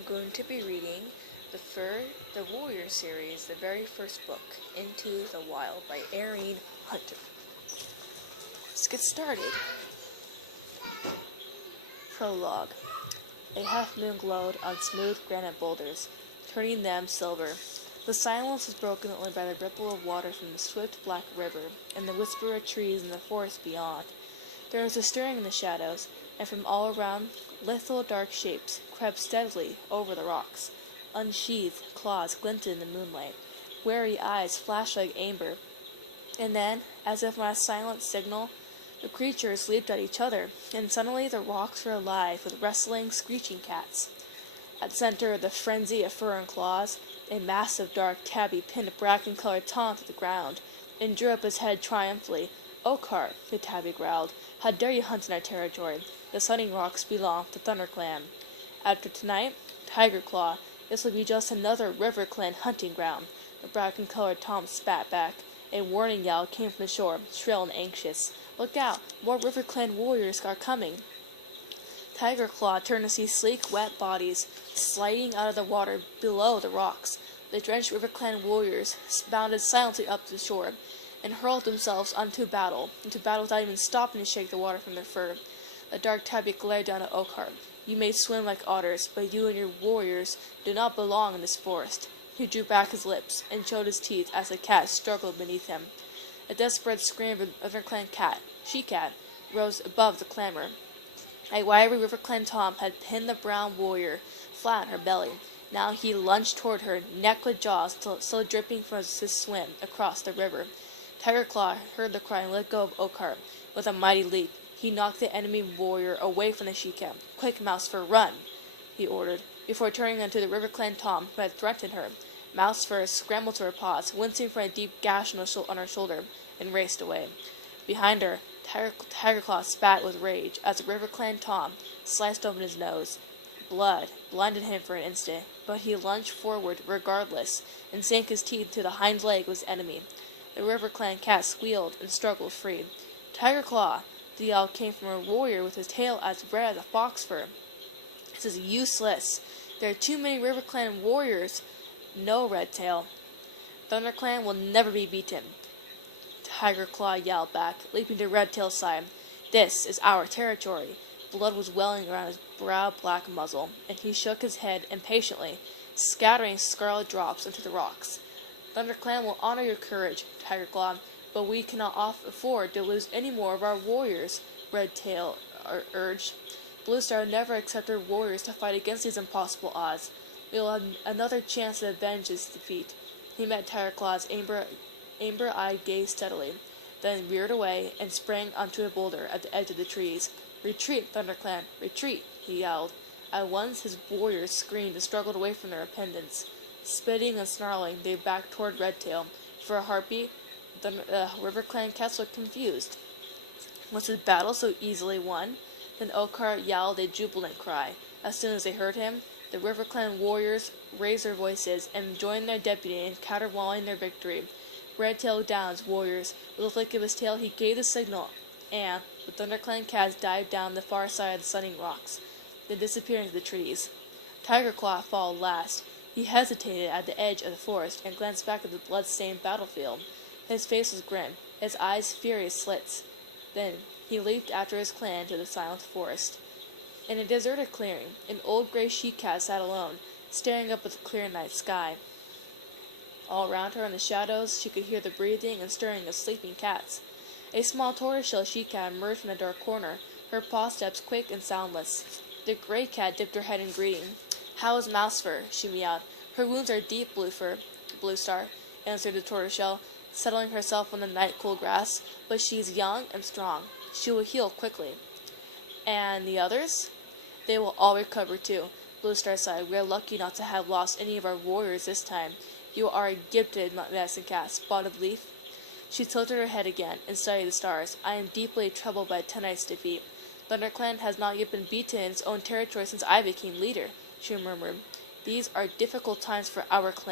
I'm going to be reading the Warrior series, the very first book, Into the Wild by Erin Hunter. Let's get started. Prologue. A half-moon glowed on smooth granite boulders, turning them silver. The silence was broken only by the ripple of water from the swift black river and the whisper of trees in the forest beyond. There was a stirring in the shadows, and from all around, little dark shapes crept steadily over the rocks. Unsheathed claws glinted in the moonlight. Wary eyes flashed like amber. And then, as if on a silent signal, the creatures leaped at each other, and suddenly the rocks were alive with wrestling, screeching cats. At the center of the frenzy of fur and claws, a massive dark tabby pinned a bracken-colored Tom to the ground, and drew up his head triumphantly. "Oakheart," the tabby growled, "how dare you hunt in our territory? The Sunning Rocks belong to ThunderClan. After tonight, Tiger Claw, this will be just another RiverClan hunting ground." The bracken-colored Tom spat back. A warning yell came from the shore, shrill and anxious. "Look out! More RiverClan warriors are coming!" Tiger Claw turned to see sleek, wet bodies sliding out of the water below the rocks. The drenched RiverClan warriors bounded silently up to the shore and hurled themselves into battle without even stopping to shake the water from their fur. The dark tabby glared down at Oakheart. "You may swim like otters, but you and your warriors do not belong in this forest." He drew back his lips and showed his teeth as the cat struggled beneath him. A desperate scream of a RiverClan cat, she-cat, rose above the clamor. A wiry RiverClan Tom had pinned the brown warrior flat on her belly. Now he lunged toward her, neck with jaws still dripping from his swim across the river. Tiger Claw heard the cry and let go of Oakheart. With a mighty leap, he knocked the enemy warrior away from the she-cat. "Quick, Mousefur, run!" he ordered, before turning onto the RiverClan Tom who had threatened her. Mousefur scrambled to her paws, wincing from a deep gash on her shoulder, and raced away. Behind her, Tiger Claw spat with rage as the RiverClan Tom sliced open his nose. Blood blinded him for an instant, but he lunged forward regardless and sank his teeth into the hind leg of his enemy. The RiverClan cat squealed and struggled free. "Tiger Claw!" The yell came from a warrior with his tail as red as a fox fur. "This is useless. There are too many RiverClan warriors." "No, Redtail. ThunderClan will never be beaten," Tiger Claw yelled back, leaping to Redtail's side. "This is our territory." Blood was welling around his brow-black muzzle, and he shook his head impatiently, scattering scarlet drops into the rocks. "ThunderClan will honor your courage, Tiger Claw, but we cannot afford to lose any more of our warriors," Redtail urged. "Bluestar never accepted warriors to fight against these impossible odds. We will have another chance to avenge this defeat." He met Tiger Claw's amber-eyed gaze steadily, then reared away and sprang onto a boulder at the edge of the trees. "Retreat, ThunderClan, retreat!" he yelled. At once his warriors screamed and struggled away from their opponents. Spitting and snarling, they backed toward Redtail. For a heartbeat, the RiverClan cats looked confused. Was this battle so easily won? Then Oakheart yelled a jubilant cry. As soon as they heard him, the RiverClan warriors raised their voices and joined their deputy in caterwauling their victory. Redtail looked down at his warriors. With a flick of his tail, he gave the signal, and the ThunderClan cats dived down the far side of the Sunning Rocks, then disappeared into the trees. Tiger Claw followed last. He hesitated at the edge of the forest and glanced back at the blood-stained battlefield. His face was grim, his eyes furious slits. Then he leaped after his clan to the silent forest. In a deserted clearing, an old gray she-cat sat alone, staring up at the clear night sky. All around her in the shadows, she could hear the breathing and stirring of sleeping cats. A small tortoiseshell she-cat emerged from a dark corner, her paw steps quick and soundless. The gray cat dipped her head in greeting. "How is Mousefur?" she meowed. "Her wounds are deep, Bluestar," answered the tortoiseshell, settling herself on the night-cool grass. "But she is young and strong. She will heal quickly." "And the others?" "They will all recover too," Bluestar sighed. "We are lucky not to have lost any of our warriors this time. You are a gifted medicine cat, Spotted Leaf." She tilted her head again and studied the stars. "I am deeply troubled by tonight's defeat. ThunderClan has not yet been beaten in its own territory since I became leader," she murmured. "These are difficult times for our clan."